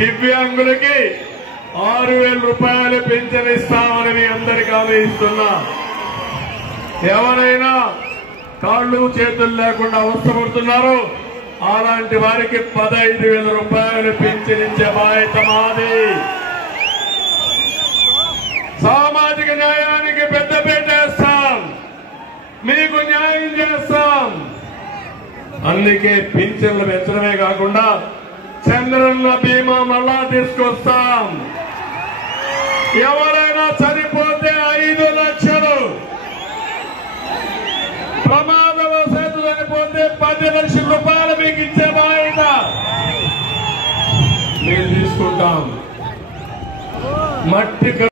దివ్యాంగులకి 6,000 రూపాయలు పింఛన్ ఇస్తామని మీ అందరికీ హామీ ఇస్తున్నా. ఎవరైనా కాళ్ళు చేతులు లేకుండా అవస్థపడుతున్నారో అలాంటి వారికి 15,000 రూపాయలు పింఛన్ ఇచ్చే బాధ్యత మాది. సామాజిక న్యాయానికి పెద్దపీట వేస్తాం, మీకు న్యాయం చేస్తాం. అందుకే పింఛన్లు పెంచడమే కాకుండా చంద్రన్న బీమా మళ్ళా తీసుకొస్తాం. ఎవరైనా చనిపోతే 5 లక్షలు, ప్రమాదవశాత్తు చనిపోతే 10 లక్షల రూపాయలు మీకు ఇచ్చే బాధ్యత మేము తీసుకుంటాం. మట్టి